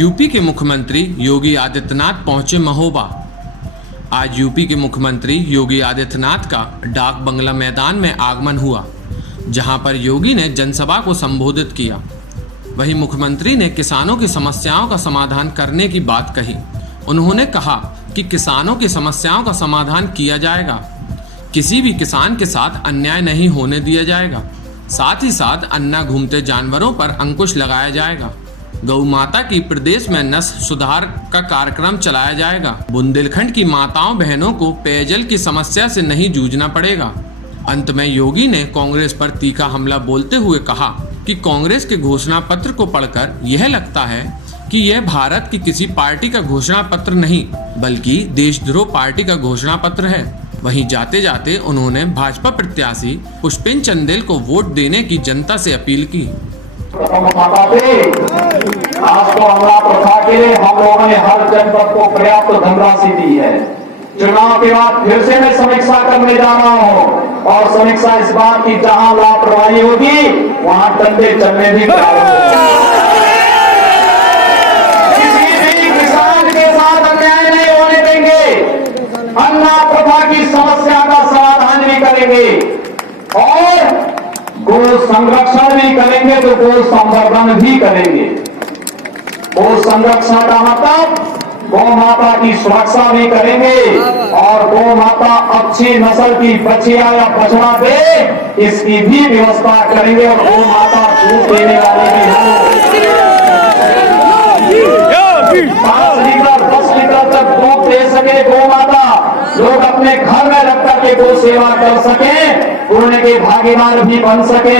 UP के मुख्यमंत्री योगी आदित्यनाथ पहुंचे महोबा। आज यूपी के मुख्यमंत्री योगी आदित्यनाथ का डाक बंगला मैदान में आगमन हुआ, जहां पर योगी ने जनसभा को संबोधित किया। वहीं मुख्यमंत्री ने किसानों की समस्याओं का समाधान करने की बात कही। उन्होंने कहा कि किसानों की समस्याओं का समाधान किया जाएगा, किसी भी किसान के साथ अन्याय नहीं होने दिया जाएगा। साथ ही साथ अन्ना घूमते जानवरों पर अंकुश लगाया जाएगा। गौ माता की प्रदेश में नस्ल सुधार का कार्यक्रम चलाया जाएगा। बुंदेलखंड की माताओं बहनों को पेयजल की समस्या से नहीं जूझना पड़ेगा। अंत में योगी ने कांग्रेस पर तीखा हमला बोलते हुए कहा कि कांग्रेस के घोषणा पत्र को पढ़कर यह लगता है कि यह भारत की किसी पार्टी का घोषणा पत्र नहीं, बल्कि देशद्रोह पार्टी का घोषणा पत्र है। वहीं जाते जाते उन्होंने भाजपा प्रत्याशी पुष्पेंद्र चंदेल को वोट देने की जनता से अपील की। आज तो हमला प्रथा के लिए हम लोगों ने हर जनपद को पर्याप्त धनराशि दी है। चुनाव के बाद फिर से मैं समीक्षा करने जा रहा हूं और समीक्षा इस बात की जहां लापरवाही होगी वहां डंडे चलने भी किसी भी किसान के साथ अन्याय नहीं होने देंगे। अन्ना प्रथा की समस्या का समाधान भी करेंगे और गो संरक्षण भी करेंगे तो गो संवर्धन भी करेंगे। गो संरक्षण का मतलब गौ माता की सुरक्षा भी करेंगे और गौ माता अच्छी नस्ल की बछिया या बछड़ा दे इसकी भी व्यवस्था करेंगे और गौ माता दूध देने वाले भी हो। 5 लीटर 10 लीटर तक दूध दे सके गौ माता, लोग अपने घर में रख करके गौ सेवा कर सकें, पुण्य के भागीदार भी बन सके।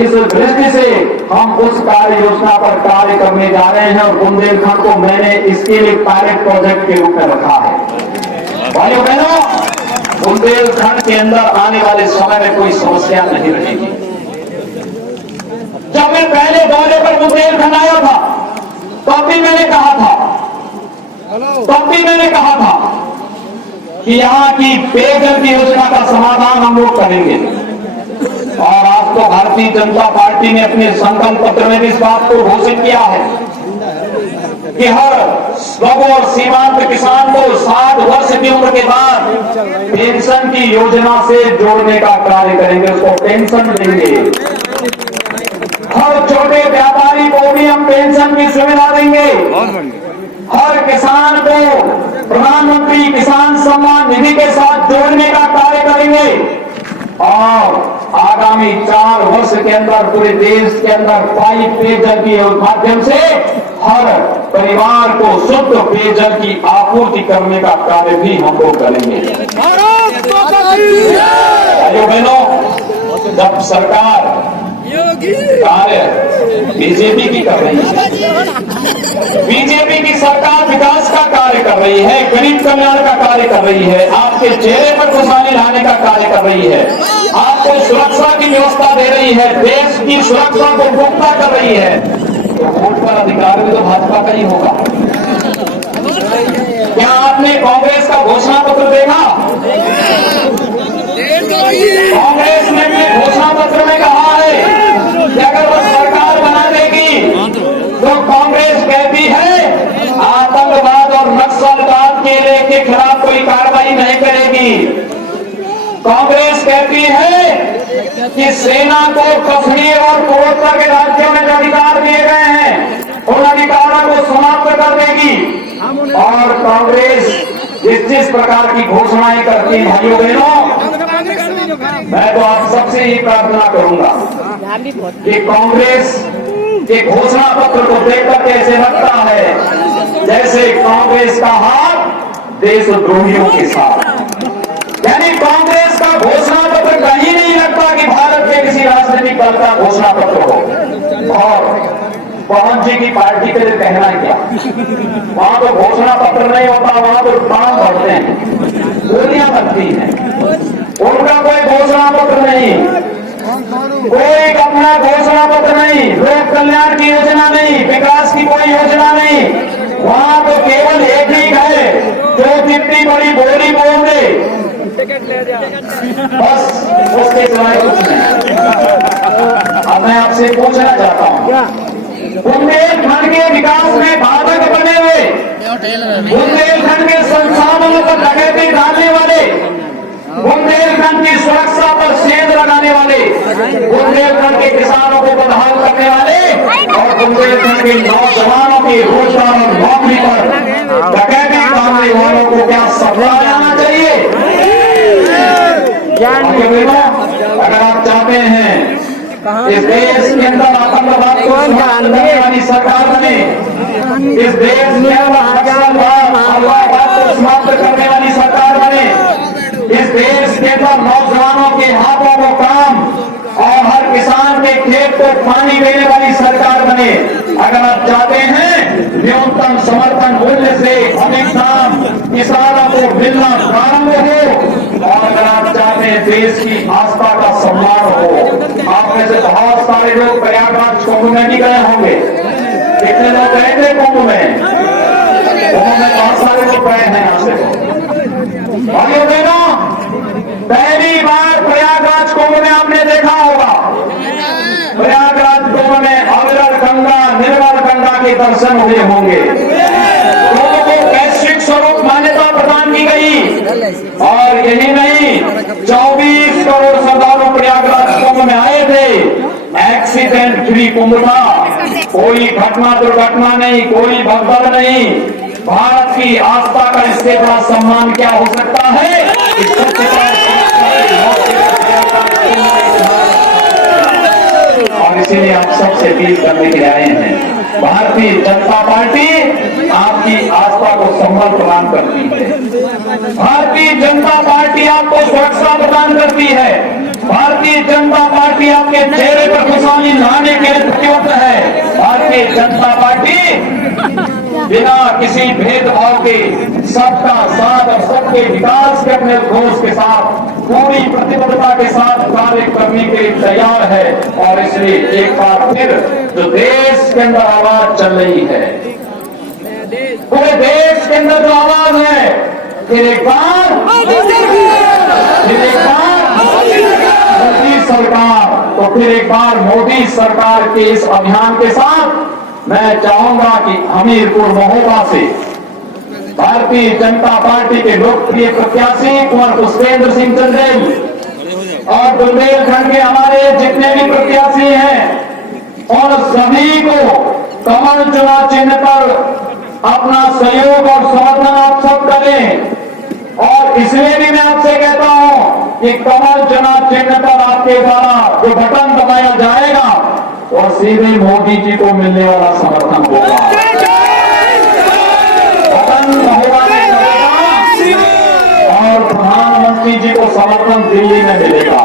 इस दृष्टि से हम उस कार्य योजना पर कार्य करने जा रहे हैं और बुंदेलखंड को मैंने इसके लिए पायलट प्रोजेक्ट के रूप में रखा है। भाइयों बहनों, बुंदेलखंड के अंदर आने वाले समय में कोई समस्या नहीं रहेगी। जब मैं पहले दौरे पर बुंदेलखंड आया था तब भी मैंने कहा था कि यहाँ की पेयजल की योजना का समाधान हम लोग करेंगे। और आज तो भारतीय जनता पार्टी ने अपने संकल्प पत्र में भी इस बात को घोषित किया है कि हर लघु और सीमांत किसान को 60 वर्ष की उम्र के बाद पेंशन की योजना से जोड़ने का कार्य करेंगे, उसको पेंशन देंगे। हर छोटे व्यापारी को भी हम पेंशन की सुविधा देंगे। हर किसान को प्रधानमंत्री किसान सम्मान निधि के साथ जोड़ने का कार्य करेंगे और आगामी 4 वर्ष के अंदर पूरे देश के अंदर पाइप पेयजल के माध्यम से हर परिवार को शुद्ध पेयजल की आपूर्ति करने का कार्य भी हम लोग करेंगे। भाइयों बहनों, जब सरकार कार्य बीजेपी की कर रही है, बीजेपी की सरकार विकास का कार्य कर रही है, गरीब कल्याण का कार्य कर रही है, आपके चेहरे पर खुशहाली लाने का कार्य कर रही है, आपको सुरक्षा की व्यवस्था दे रही है, देश की सुरक्षा को पुख्ता कर रही है, तो वोट का अधिकार भी तो भाजपा का ही होगा। क्या आपने कांग्रेस का घोषणा पत्र देखा? कांग्रेस ने भी घोषणा पत्र में कहा है कि अगर वो सरकार बना देगी तो कांग्रेस कहती है आतंकवाद और नक्सलवाद के खिलाफ कोई कार्रवाई नहीं करेगी। कांग्रेस कहती है कि सेना को कश्मीर और पूर्वोत्तर के राज्यों में जो अधिकार दिए गए हैं उन अधिकारों को समाप्त कर देगी। और कांग्रेस जिस प्रकार की घोषणाएं करती है, भाइयों बहनों, मैं तो आप सबसे ही प्रार्थना करूंगा कि कांग्रेस के घोषणा पत्र को देखकर कैसे लगता है जैसे कांग्रेस का हाथ देशद्रोहियों के साथ। यानी कांग्रेस का घोषणा पत्र कहीं नहीं लगता कि भारत के किसी राजनीतिक दल का घोषणा पत्र हो। और पवन जी की पार्टी के लिए कहना क्या, वहां तो घोषणा पत्र नहीं होता, वहां तो बाण भरते हैं, गोलियां लगती हैं, उनका कोई घोषणा पत्र नहीं, कोई अपना घोषणा पत्र नहीं, लोक कल्याण की योजना नहीं, विकास की कोई योजना नहीं। वहां तो केवल एक ही है जो जितनी बड़ी बोली बोल दे बस, उसके सिवाय कुछ नहीं। अब मैं आपसे पूछना चाहता हूं बुंदेलखंड के विकास में बाधक बने हुए, बुंदेलखंड के संसाधनों पर डकैती डालने वाले, बुंदेलखंड की सुरक्षा पर सेंध लगाने वाले, बुंदेलखंड के किसानों को बदहाल करने वाले और बुंदेलखंड के नौजवानों की रोजगार और नौकरी पर डकैती डालने वालों को क्या सजा जाना चाहिए? अगर आप चाहते हैं इस देश के अंदर आतंकवाद को समाप्त करने वाली सरकार बने, इस देश के अंदर आतंकवाद को समाप्त करने वाली सरकार बने, इस देश के अंदर नौजवानों के हाथों को काम और हर किसान के खेत को पानी देने वाली सरकार बने, अगर आप चाहते हैं न्यूनतम समर्थन मूल्य से अधिक दाम किसानों को मिलना प्रारंभ हो और अगर आप चाहते हैं देश की आस्था का सम्मान हो, आप में से बहुत सारे लोग प्रयागराज कुंभ में भी गए होंगे। कितने लोग गए थे कुंभ में? कुंभ में बहुत सारे लोग गए हैं यहाँ से। भाइयों बहनों, पहली बार प्रयागराज कुंभ में आपने देखा होगा, प्रयागराज कुंभ में अविरल गंगा, निर्मल गंगा के दर्शन हुए होंगे। कुंभ को वैश्विक स्वरूप मान्यता प्रदान की गई और यही नहीं, 24 करोड़ श्रद्धालु प्रयागराज कुंभ में आए थे। एक्सीडेंट फ्री कुंभ था, कोई घटना दुर्घटना नहीं, कोई भगदड़ नहीं। भारत की आस्था का इससे बड़ा सम्मान क्या हो सकता है? और इसीलिए आप सबसे अपील करने के लिए आए हैं, भारतीय जनता पार्टी आपकी आस्था को संबल प्रदान करती है, भारतीय जनता पार्टी आपको सुरक्षा प्रदान करती है, भारतीय जनता पार्टी आपके चेहरे पर खुशहाली लाने के लिए प्रतिबद्ध है। भारतीय जनता पार्टी बिना किसी भेदभाव के सबका साथ और सबके विकास के अपने घोष के साथ पूरी प्रतिबद्धता के साथ कार्य करने के लिए तैयार है और इसलिए एक बार फिर जो देश के अंदर आवाज चल रही है, पूरे देश के अंदर जो आवाज है, फिर एक बार मोदी सरकार, तो फिर एक बार मोदी सरकार के इस अभियान के साथ मैं चाहूंगा कि हमीरपुर महोबा से भारतीय जनता पार्टी के लोकप्रिय प्रत्याशी कुंवर पुष्पेंद्र सिंह चंदेल और बुंदेलखंड के हमारे जितने भी प्रत्याशी हैं और सभी को कमल चुनाव चिन्ह पर अपना सहयोग और समर्थन आप सब करें। और इसलिए भी मैं आपसे कहता हूं कि कमल चुनाव चिन्ह पर आपके द्वारा जो बटन दबाया जाएगा और सीधे मोदी जी को मिलने वाला समर्थन होगा। बटन महोबा में लगेगा और प्रधानमंत्री जी को समर्थन दिल्ली में मिलेगा।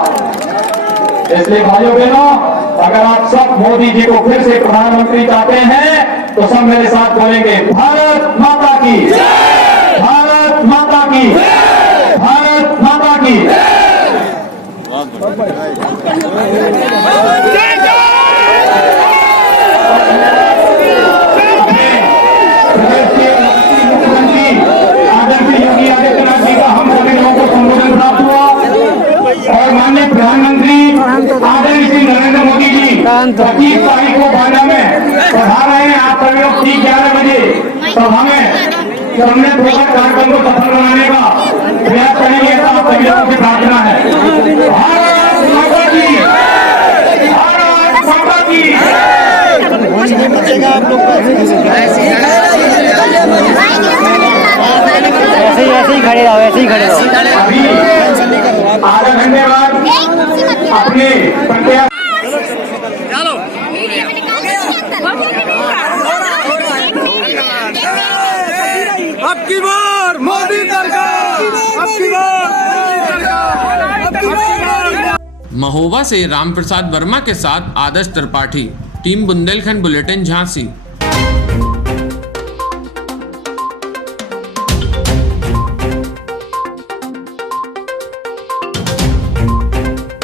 इसलिए भाइयों बहनों, अगर आप सब मोदी जी को फिर से प्रधानमंत्री चाहते हैं तो सब मेरे साथ बोलेंगे, भारत माता की, भारत माता की, भारत माता की। योगी आदित्यनाथ जी का हम सभी लोगों को संबोधन प्राप्त हुआ और माननीय प्रधानमंत्री आदरणीय श्री नरेंद्र मोदी जी 25 तारीख को बांदा में पढ़ा रहे हैं। आप सभी लोग ठीक 11 बजे सभा में हमने प्रोग्राम कार्यक्रम को सफल बनाने का प्रयास करेंगे। तो आप सभी लोगों की प्रार्थना है, भारत माता की, भारत माता की। आप लोग ऐसे ही खड़े रहो, ऐसे ही खड़े रहो। अभी आधा घंटे बाद अपने प्रत्याशी अबकी बार मोदी सरकार, अबकी बार मोदी सरकार, अबकी बार। महोबा से रामप्रसाद वर्मा के साथ आदर्श त्रिपाठी, टीम बुंदेलखंड बुलेटिन झांसी।